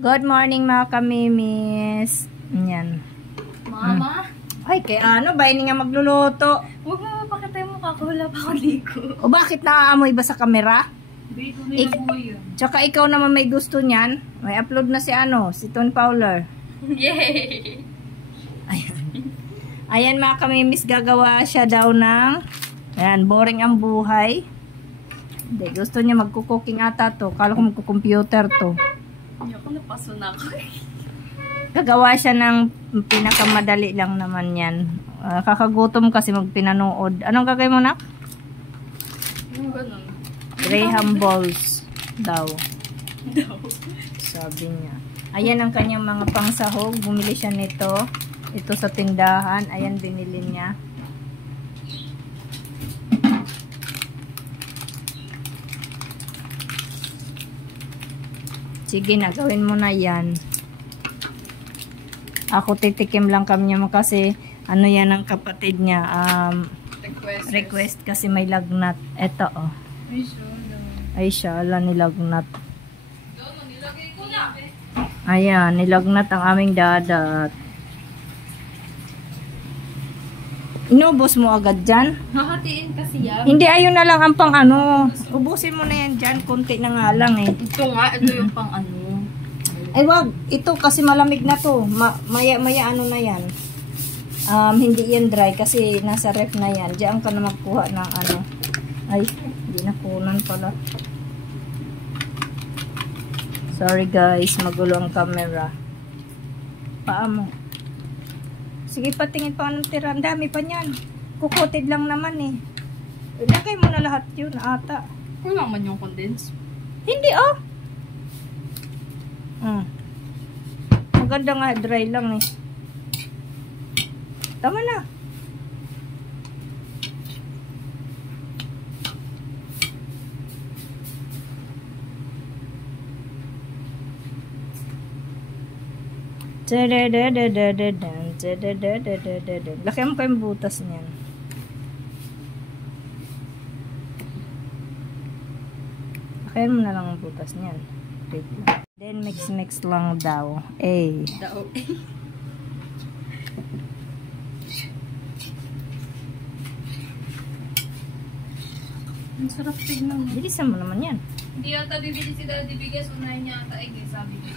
Good morning mga kamimis. Yan. Mama? Ay, kaya ano ba? Hindi nga magluluto. Huwag mo mapakita yung mukha ko. Wala pa ako ligo. O bakit naaamoy ba sa kamera? Dito nila buhay yun. Tsaka ikaw naman may gusto niyan. May upload na si Tony Fowler. Yay! Ayan. Ayan mga kamimis, gagawa siya daw ng ayan, boring ang buhay. Hindi, gusto niya magkukuking ata to. Kala ko magkukomputer to. Hindi ako napaso na ako. Gagawa siya ng pinakamadali lang naman yan. Kakagutom kasi magpinanood. Anong gagawin mo na? Yung ganun. Graham balls daw. Sabi niya. Ayan ang kanyang mga pangsahog. Bumili siya nito. Ito sa tindahan. Ayan binili niya. Sige na, gawin mo na yan. Ako titikim lang kami niya kasi ano yan ang kapatid niya. Request kasi may lagnat. Ito oh. Ay siya, ala nilagnat. Ayan, nilagnat ang aming dadat. Inubos mo agad dyan? Hahatiin kasi yan. Hindi, ayun na lang ang pang ano. Ubusin mo na yan dyan. Konti na nga lang eh. Ito nga, ito yung pang ano. Ay wag, ito kasi malamig na to. Maya ano na yan. Hindi yan dry kasi nasa ref na yan. Diyan ka na magkuha ng ano. Ay, hindi nakunan pala. Sorry guys, magulo ang camera. Paa mo. Sige, patingin pa ng tira. Ang dami pa niyan. Kukutid lang naman eh. Ilagay mo na lahat yun ata. Kulang man yung condense. Hindi oh. Maganda nga, dry lang eh. Tama na. Laki mo kayong butas niyan. Laki mo na lang ang butas niyan. Then mix lang daw. Daw. Ang sarap tignan. Bilisan mo naman yan. Hindi yata bibili si Daddy bigas. Unahin niya ata sabi ko.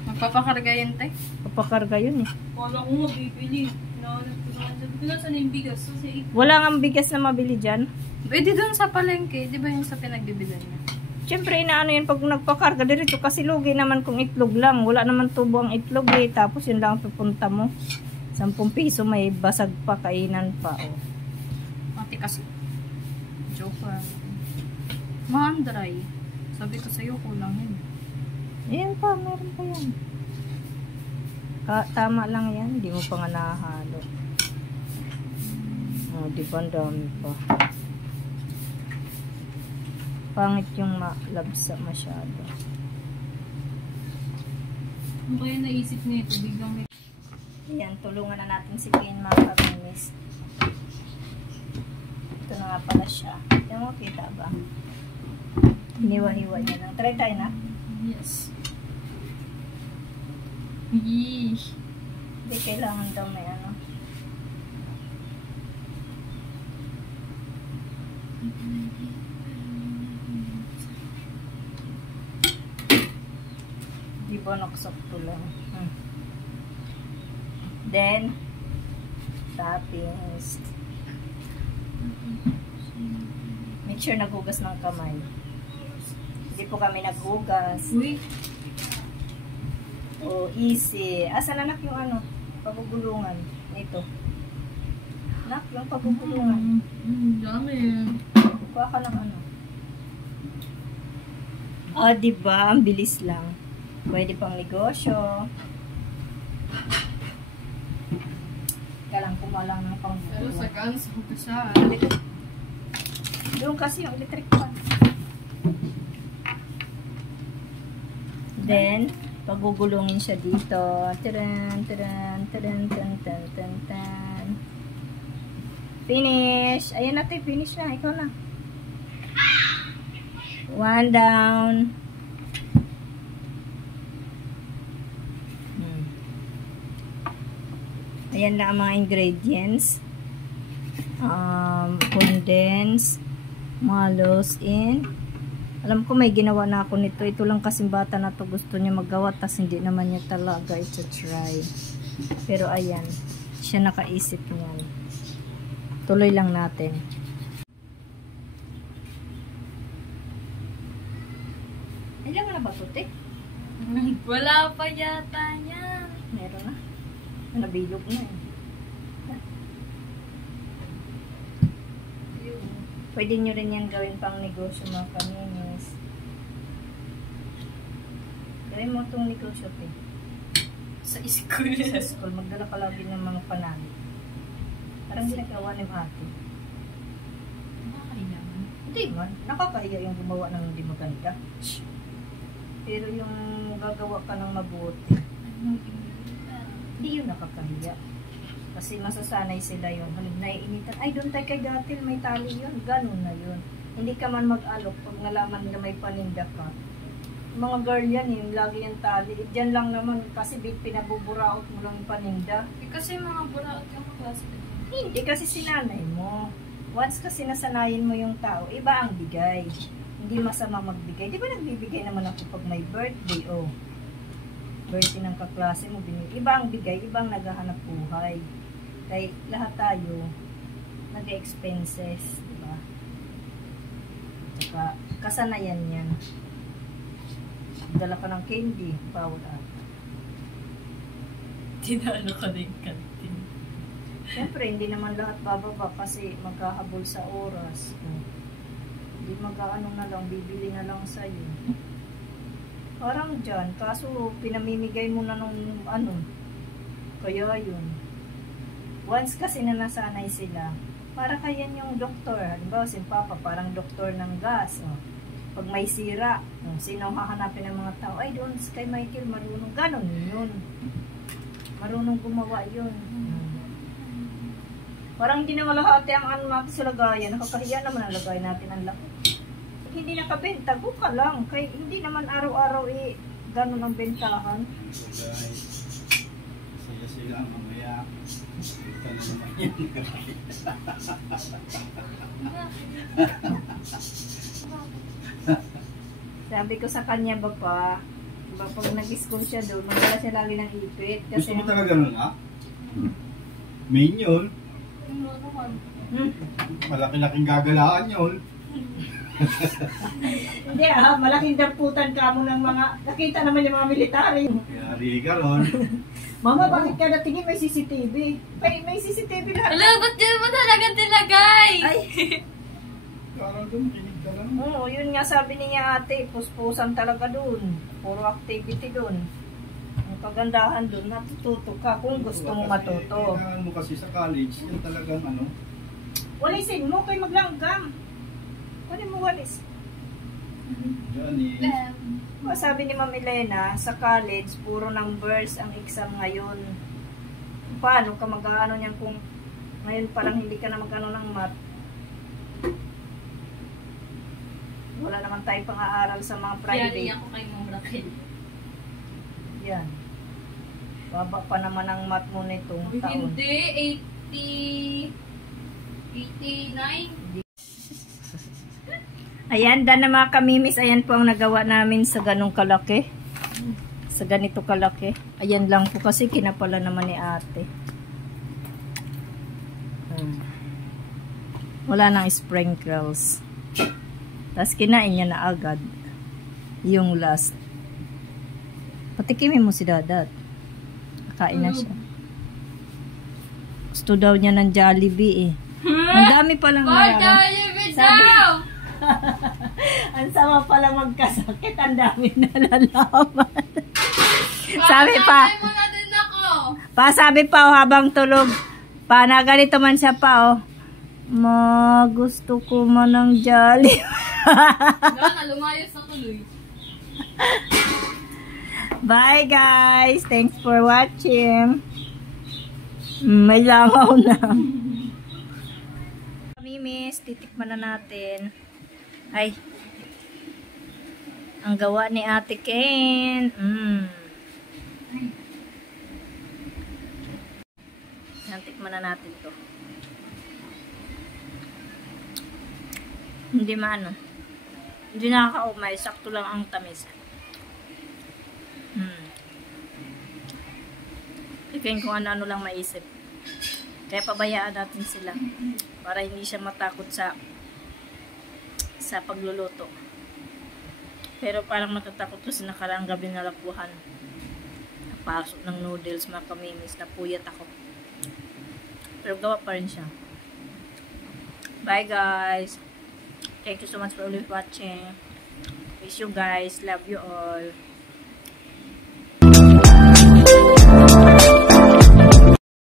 Magpapakarga yan, tay? Papakarga yun eh. Wala ko nga bibili. Sabi ko na saan yung bigas. Wala nga bigas na mabili dyan. Pwede doon sa palengke. Di ba yung sa pinagbibilan niya? Siyempre, inaano yan pag nagpakarga dito kasi lugi naman kung itlog lang. Wala naman tubo ang itlog eh. Tapos yun lang pupunta mo. 10 piso may basag pa, kainan pa. Oh. Ate kasi. Joke lang. Maandray. Sabi ko sa'yo, kulang yun. Ayan pa, meron pa yan. Tama lang yan. Hindi mo pa nga nahahalo. Oh, di ba ang dami pa. Pangit yung malabsa masyado. Ano kaya naisip nito? Biglang may... Ayan, tulungan na natin si Pin mga kamimis. Ito na nga pala siya. Ito mo, kita ba? Hiniwa-hiwa niya lang. Try tayo na? Yes. Yeesh. Hindi, kailangan daw may ano. Di ba naksakto lang? Then, toppings. Make sure naghugas ng kamay. Hindi po kami naghugas. Uy. Oh, easy. Asan anak yung ano? Pagugulungan. Ito. Anak, yung pagugulungan. Dami. Kuha ka ng ano. Ah, diba? Ang bilis lang. Pwede pang negosyo. Kailang kumalang ng pang Pero sa guns, hugasan. Doon kasi yung electric fan. Then, pagugulungin siya dito. Taran, taran, taran, taran, taran, taran, taran. Finish! Ayan natin, finish na. Ikaw na. One down. Ayan na ang mga ingredients. Condensed, mallows in. Alam ko may ginawa na ako nito. Ito lang kasing bata na to gusto niya magawa. Tas hindi naman niya talaga ito try. Pero ayan. Siya nakaisip niyan. Tuloy lang natin. Ilan mo na ba ito, te? Wala pa yata yan. Meron na. Nabilog na eh. Pwede nyo rin yan gawin pang negosyo mga kaminis. Gawin mo itong negosyo, te. Sa school. Sa school, magdala ka lagi ng mga panalo. Parang ginagawa ni ate. Nakakaya man. Hindi man. Nakakahiya yung gumawa ng hindi maganda. Pero yung gagawa ka ng mabuti, hindi yun nakakahiya. Kasi masasanay sila yun. Halim naiinitan, ay doon tayo kay Gatil, may tali yun. Ganun na yun. Hindi ka man mag-alok pag nalaman na may paninda ka. Mga girl yan yung lagi yung tali. Diyan lang naman kasi pinabuburaot mo lang yung paninda. Kasi mga buraot yung klase. Hindi kasi sinanay mo. Once kasi nasanayin mo yung tao, iba ang bigay. Hindi masama magbigay. Di ba nagbibigay naman ako pag may birthday o birthday ng kaklase mo, iba ang bigay, iba ang naghahanap buhay. Kaya lahat tayo nag-expenses, di ba? Saka kasanayan yan. Dala ka ng candy, bawal ata. Tinalo ka na yung kantin. Siyempre, hindi naman lahat bababa kasi magkahabol sa oras. Hindi mag-ano na lang, bibili na lang sa'yo. Parang dyan, kaso pinamimigay mo na nung ano. Kaya yun. Once kasi na nasanay sila, para kayan yung doktor. Halimbawa, si Papa, parang doktor ng gas. Oh. Pag may sira, sino hahanapin ng mga tao? Ay, doon kay Michael, marunong. Ganon yun. Marunong gumawa yun. Parang hindi naman lahati ang ano natin sa lagayan. Nakakahiya naman ang lagayan natin ang laki. Pag hindi nakabenta, go ka lang. Kaya hindi naman araw-araw ganon ang bentahan. So guys, saya-saya ang mamaya. Ito na naman yan. Sabi ko sa kanya ba pa, pag nag-school siya doon, magdala siya lagi ng ipit. Gusto mo talaga nun ha? Main yun. Malaki-laking gagalaan yun. Hindi malaking damputan ka mo ng mga, nakita naman yung mga military. Yari ka ron. Mama, bakit ka natingin may CCTV? May CCTV lahat. Alam, ba't yun mo talaga tilagay? Ay, Parang doon, kinig ka lang. oo, yun nga sabi niya ate, puspusan talaga dun. Puro activity dun. Ang kagandahan dun, natututo ka kung gusto mo matuto. Kailangan mo kasi sa college, yun talagang ano. Walisin mo, kay maglanggam. Kunin mo walis. Yan eh. O, sabi ni Ma'am Elena, sa college, puro numbers ang exam ngayon. Paano ka mag-ano niyan kung ngayon parang hindi ka na mag-ano ng math? Wala naman tayong pang-aaral sa mga private. Yari ako kay Ma'am Raquel. Yan. Baba pa naman ang math mo nitong taon. Hindi, 89. Ayan, dahil na mga kamimis, ayan po ang nagawa namin sa ganong kalaki. Sa ganito kalaki. Ayan lang po kasi kinapala naman ni ate. Wala nang sprinkles. Tapos kinain niya na agad. Yung last. Patikimin mo si Dadat. Kain na siya. Gusto daw niya ng Jollibee eh. Ang dami palang Sabi, ang sama pala magkasakit. Ang dami nalalaman. Sabi pa. Sabi pa habang tulog. Na ganito man siya pa gusto ko man ng Jollibee. Lumayos na tuloy. Bye guys. Thanks for watching. May langaw na. Mimis, titikman na natin. Ay. Ang gawa ni Ate Ken. na natin to. Hindi maano. Hindi nakakaumay. Sakto lang ang tamis. Ikain kung ano-ano lang maisip. Kaya pabayaan natin sila. Para hindi siya matakot sa pagluluto. Pero parang natatakot ko sa nakaraang gabi na lapuhan. Napasok ng noodles, mga kamimis. Napuyat ako. Pero gawa pa rin siya. Bye guys! Thank you so much for always watching. Miss you guys. Love you all.